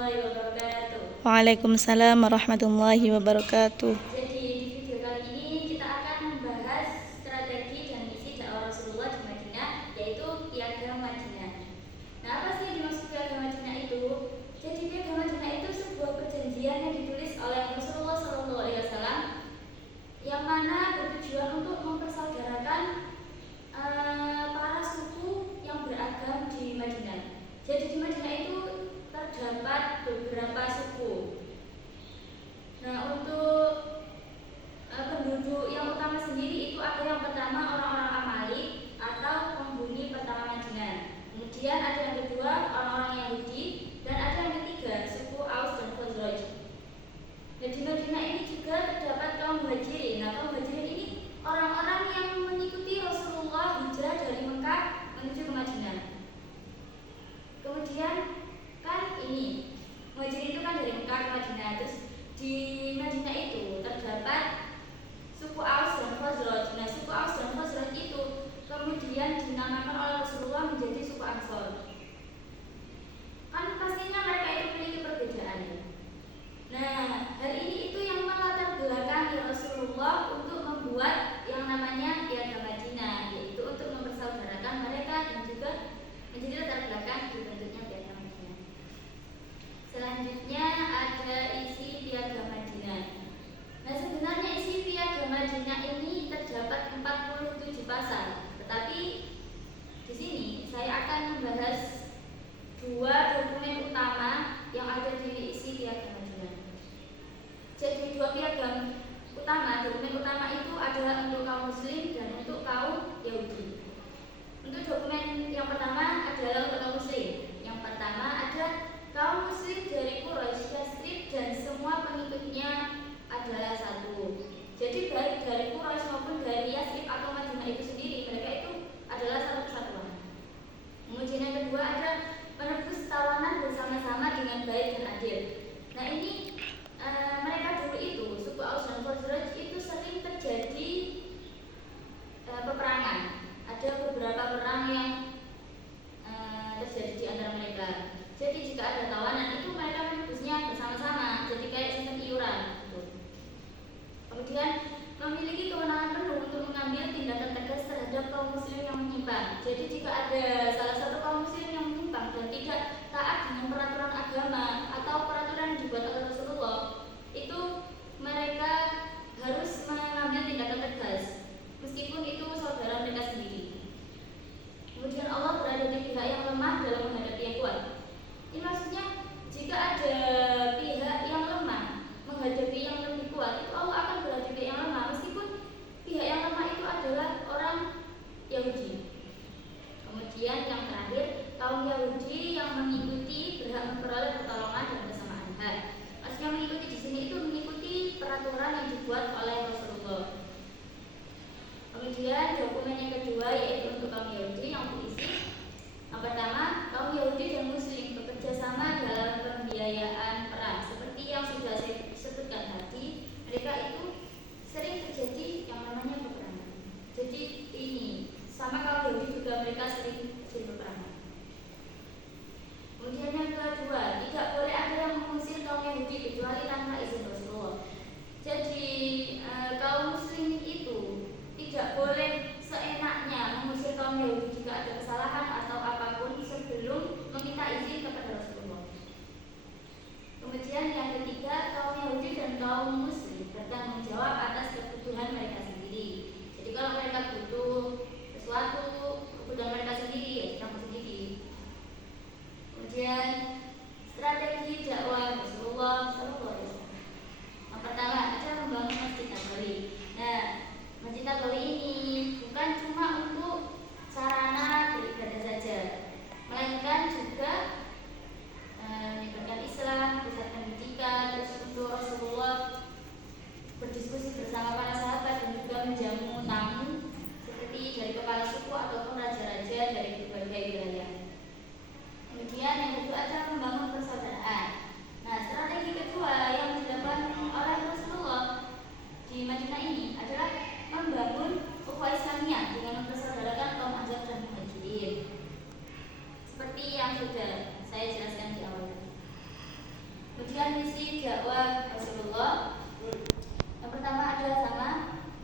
warahmatullahi wabarakatuh. Waalaikumsalam warahmatullahi wabarakatuh. Jadi di video kali ini kita akan membahas strategi dan misi dakwah Rasulullah di Madinah, yaitu Piagam Madinah. Nah, apa sih yang dimaksud Piagam Madinah itu? Jadi Piagam Madinah itu sebuah perjanjian yang ditulis oleh Rasulullah SAW, yang mana bertujuan untuk mempersaudarakan para suku yang beragam di Madinah. Jadi di Madinah itu terdapat beberapa suku. Nah, untuk penduduk yang utama sendiri itu ada yang pertama orang-orang Amalik atau penghuni pertama Madinah. Kemudian ada yang kedua orang-orang Yahudi, dan ada yang ketiga suku Aus dan Khazraj. Nah, di Madinah ini juga terdapat kaum Muhajirin. Nah, kaum Muhajirin ini orang-orang yang mengikuti Rasulullah hijrah dari Mekah menuju ke Madinah. Kemudian kan ini Muhajirin itu kan dari Mekah ke Madinah. Terus di Madinah itu terdapat suku Aus dan Khazraj. Nah, suku Aus dan Khazraj itu kemudian dinamakan oleh Rasulullah menjadi suku Ansor. Kan pastinya mereka itu memiliki perbedaan. Nah, hal ini itu yang melatar belakangi Rasulullah untuk membuat yang namanya Piagam Madinah, yaitu untuk mempersaudarakan mereka dan juga menjadi latar belakang dibentuknya Piagam Madinah. Selanjutnya ada isi Piagam Madinah. Nah, sebenarnya isi Piagam Madinah ini terdapat 47 pasal, tetapi di sini saya akan membahas dua dokumen utama yang ada di isi Piagam Madinah. Jadi dua piagam utama, dokumen utama itu adalah untuk kaum muslim dan untuk kaum Yahudi. Untuk dokumen yang pertama adalah untuk kaum muslim. Yang pertama ada kaum muslim dari Quraisy, Yasrib dan semua pengikutnya adalah satu. Jadi baik dari Quraisy maupun dari Yasrib atau Madinah itu sendiri, mereka itu adalah satu kesatuan. Kemudian yang kedua ada menebus tawanan bersama-sama dengan baik dan adil. Nah, ini mereka dulu itu suku Aus dan Khazraj itu sering terjadi peperangan. Ada beberapa perang yang terjadi di antara mereka. Jadi jika ada tawanan itu mereka menebusnya bersama-sama. Jadi kayak sistem iuran gitu. Kemudian memiliki kewenangan penuh untuk mengambil tindakan tegas terhadap kaum muslim yang menyimpang. Jadi jika ada salah satu kaum muslim yang menyimpang dan tidak taat dengan peraturan agama atau peraturan yang dibuat oleh Rasulullah, itu mereka harus mengambil tindakan tegas meskipun itu saudara mereka sendiri. Kemudian Allah berada di pihak yang lemah dalam menghadapi yang kuat. Ini maksudnya jika ada pihak yang lemah menghadapi yang lebih kuat, itu Allah akan berada di pihak yang lemah meskipun pihak yang lemah itu adalah orang Yahudi. Kemudian yang terakhir, kaum Yahudi yang mengikuti berhak memperoleh pertolongan dan kesamaan hak. Maksudnya mengikuti di sini itu mengikuti peraturan yang dibuat oleh Rasulullah. Kemudian dokumen yang kedua yaitu untuk kaum Yahudi yang berisi yang pertama, kaum Yahudi dan Muslim bekerja sama dalam pembiayaan perang. Seperti yang sudah saya sebutkan tadi, mereka itu sering terjadi yang namanya peperangan. Jadi ini sama kaum Yahudi juga mereka sering terjadi peperangan. Kemudian yang kedua, tidak boleh ada yang mengusir kaum Yahudi kecuali tanpa izin Rasulullah. Jadi kaum muslim itu tidak boleh seenaknya mengusir kaum Yahudi jika ada kesalahan atau apapun sebelum meminta izin kepada Rasulullah. Kemudian yang ketiga, kaum Yahudi dan kaum muslim bertanggung jawab atas kebutuhan mereka sendiri. Jadi kalau mereka butuh sesuatu, kebutuhan mereka sendiri ya ditanggung sendiri. Kemudian strategi dakwah Rasulullah SAW. Yang pertama ada membangun Masjid Nabawi. Nah, Masjid Nabawi ini bukan cuma untuk sarana beribadah saja, melainkan juga menyebarkan Islam, pusat pendidikan, terus untuk Rasulullah berdiskusi bersama para sahabat dan juga menjamu tamu seperti dari kepala suku ataupun raja-raja dari berbagai wilayah. Kemudian yang kedua ada dakwah Rasulullah. Yang pertama ada sama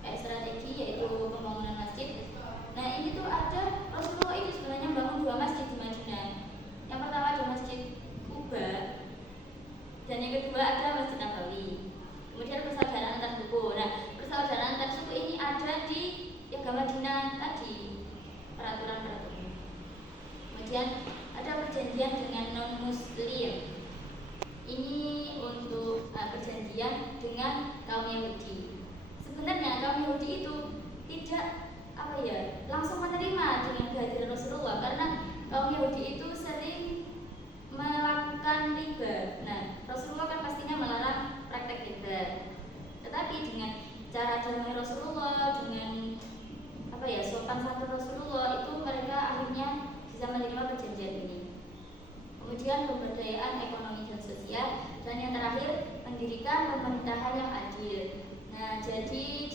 kayak strategi, yaitu pembangunan masjid. Nah ini tuh ada Rasulullah itu sebenarnya bangun 2 masjid di Madinah. Yang pertama ada Masjid Kuba, dan yang kedua ada Masjid Nabawi. Kemudian persaudaraan antar suku. Nah persaudaraan antar suku ini ada di Piagam Madinah tadi, peraturan-peraturan. Kemudian ada perjanjian dengan non-Muslim. Ini untuk perjanjian dengan kaum Yahudi. Sebenarnya kaum Yahudi itu tidak langsung menerima dengan kehadiran Rasulullah, karena kaum Yahudi itu sering melakukan riba. Nah, Rasulullah kan pastinya melarang praktek riba. Tetapi dengan cara damai Rasulullah, dengan sopan santun Rasulullah, itu mereka akhirnya bisa menerima perjanjian ini. Kemudian pemberdayaan ekonomi dan sosial, dan yang terakhir mendirikan pemerintahan yang adil. Nah, jadi